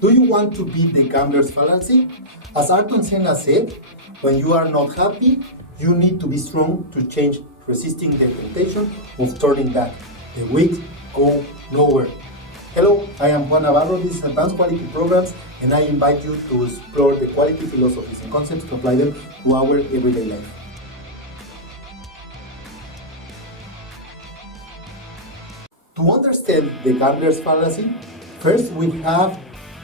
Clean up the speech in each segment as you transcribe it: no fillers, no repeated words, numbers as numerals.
Do you want to beat the gambler's fallacy? As Ayrton Senna said, when you are not happy, you need to be strong to change, resisting the temptation of turning back. The weak go nowhere. Hello, I am Juan Navarro. This is Advanced Quality Programs, and I invite you to explore the quality philosophies and concepts to apply them to our everyday life. To understand the gambler's fallacy, first we have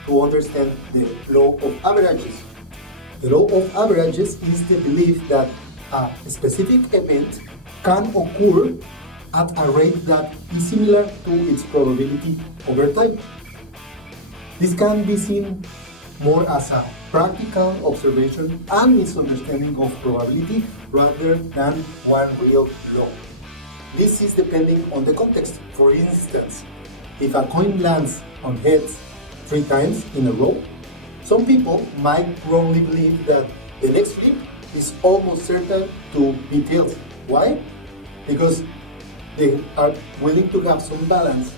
to understand the law of averages. The law of averages is the belief that a specific event can occur at a rate that is similar to its probability over time. This can be seen more as a practical observation and misunderstanding of probability rather than one real law. This is depending on the context. For instance, if a coin lands on heads 3 times in a row, some people might wrongly believe that the next flip is almost certain to be tails. Why? Because they are willing to have some balance.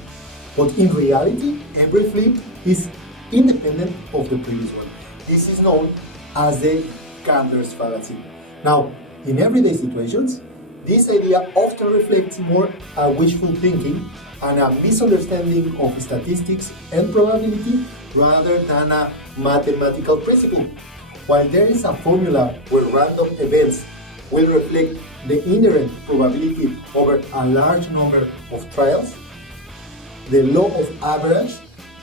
But in reality, every flip is independent of the previous one. This is known as the gambler's fallacy. Now, in everyday situations, this idea often reflects more a wishful thinking and a misunderstanding of statistics and probability rather than a mathematical principle. While there is a formula where random events will reflect the inherent probability over a large number of trials, the law of average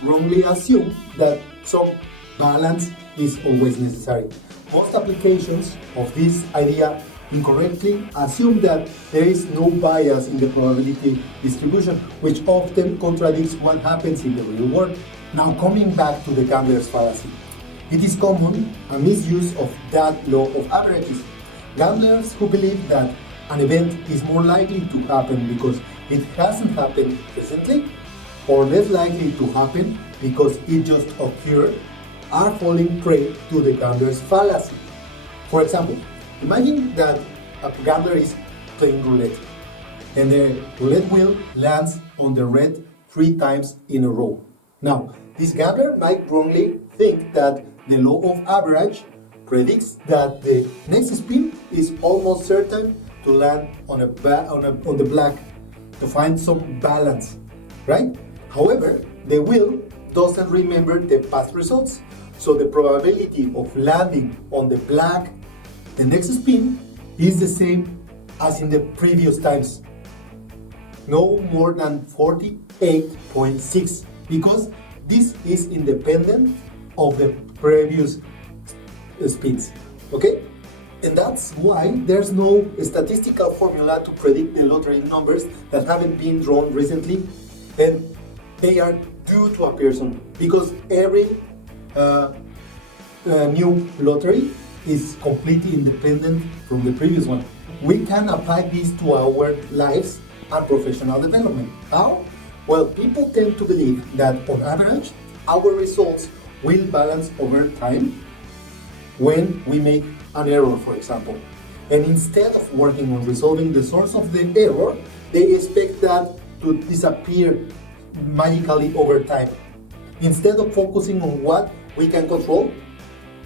wrongly assumes that some balance is always necessary. Most applications of this idea incorrectly assume that there is no bias in the probability distribution, which often contradicts what happens in the real world. Now, coming back to the gambler's fallacy, it is common a misuse of that law of averages. Gamblers who believe that an event is more likely to happen because it hasn't happened recently, or less likely to happen because it just occurred, are falling prey to the gambler's fallacy. For example, imagine that a gambler is playing roulette and the roulette wheel lands on the red 3 times in a row. Now, this gambler might wrongly think that the law of average predicts that the next spin is almost certain to land on the black to find some balance, right? However, the wheel doesn't remember the past results, so the probability of landing on the black the next spin is the same as in the previous times, no more than 48.6, because this is independent of the previous spins, okay? And that's why there's no statistical formula to predict the lottery numbers that haven't been drawn recently, and they are due to a person, because every new lottery is completely independent from the previous one. We can apply this to our lives and professional development. How? Well, people tend to believe that on average, our results will balance over time when we make an error, for example. And instead of working on resolving the source of the error, they expect that to disappear magically over time. Instead of focusing on what we can control,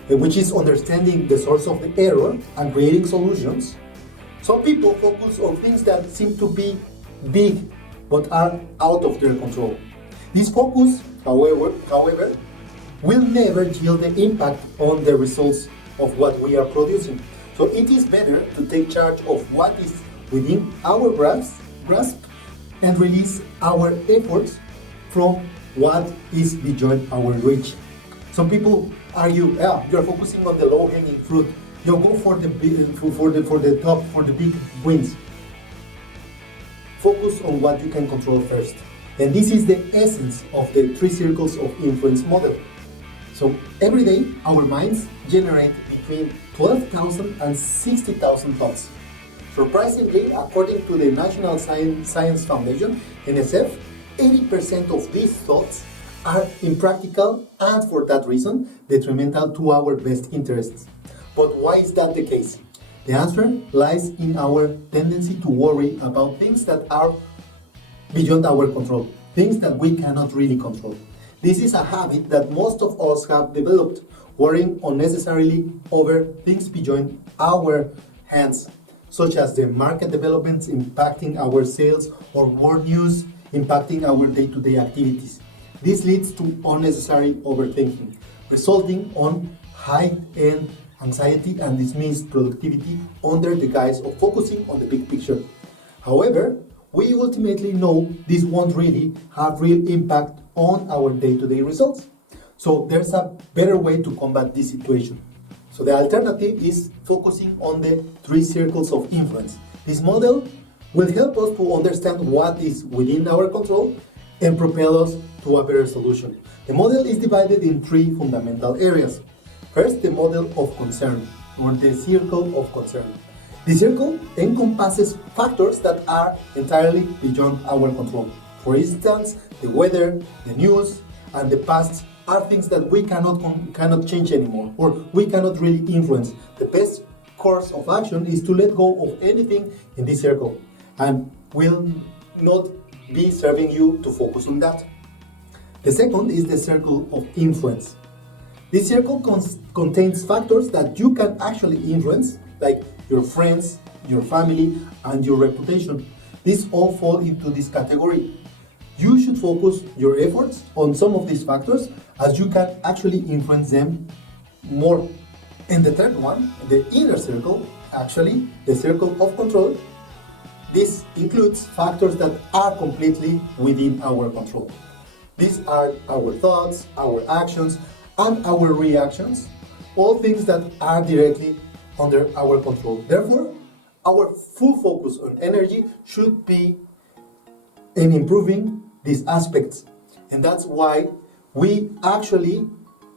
which is understanding the source of the error and creating solutions, some people focus on things that seem to be big but are out of their control. This focus, however, will never yield the impact on the results of what we are producing. So it is better to take charge of what is within our grasp and release our efforts from what is beyond our reach. Some people argue, you're focusing on the low-hanging fruit. You go for the big wins. Focus on what you can control first. And this is the essence of the 3 circles of influence model. So every day, our minds generate between 12,000 and 60,000 thoughts. Surprisingly, according to the National Science Foundation, NSF, 80% of these thoughts are impractical and for that reason detrimental to our best interests. But why is that the case? The answer lies in our tendency to worry about things that are beyond our control, things that we cannot really control. This is a habit that most of us have developed, worrying unnecessarily over things beyond our hands, such as the market developments impacting our sales or world news impacting our day-to-day activities. This leads to unnecessary overthinking, resulting on high-end anxiety and dismissed productivity under the guise of focusing on the big picture. However, we ultimately know this won't really have real impact on our day-to-day results. So there's a better way to combat this situation. So the alternative is focusing on the 3 circles of influence. This model will help us to understand what is within our control and propel us to a better solution. The model is divided in 3 fundamental areas. First, the model of concern, or the circle of concern. The circle encompasses factors that are entirely beyond our control. For instance, the weather, the news, and the past are things that we cannot change anymore, or we cannot really influence. The best course of action is to let go of anything in this circle, and will not be serving you to focus on that. The second is the circle of influence. This circle contains factors that you can actually influence, like your friends, your family, and your reputation. These all fall into this category. You should focus your efforts on some of these factors, as you can actually influence them more. And the third one, the inner circle, actually the circle of control. This includes factors that are completely within our control. These are our thoughts, our actions, and our reactions, all things that are directly under our control. Therefore, our full focus on energy should be in improving these aspects. And that's why we actually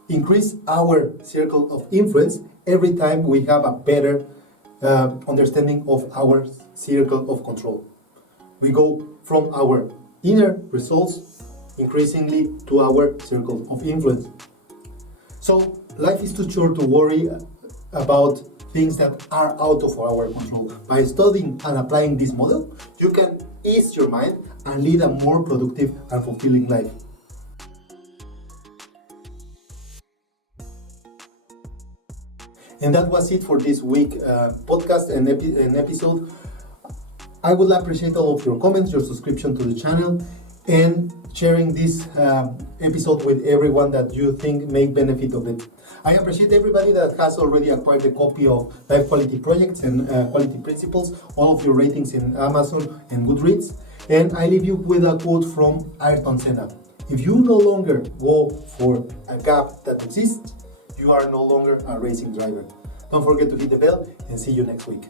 increase our circle of influence every time we have a better understanding of our circle of control. We go from our inner results increasingly to our circle of influence. So life is too short to worry about things that are out of our control. By studying and applying this model, you can ease your mind and lead a more productive and fulfilling life. And that was it for this week podcast and episode. I would appreciate all of your comments, your subscription to the channel, and sharing this episode with everyone that you think may benefit of it. I appreciate everybody that has already acquired a copy of Life Quality Projects and Quality Principles, all of your ratings in Amazon and Goodreads. And I leave you with a quote from Ayrton Senna. If you no longer go for a gap that exists, you are no longer a racing driver. Don't forget to hit the bell, and see you next week.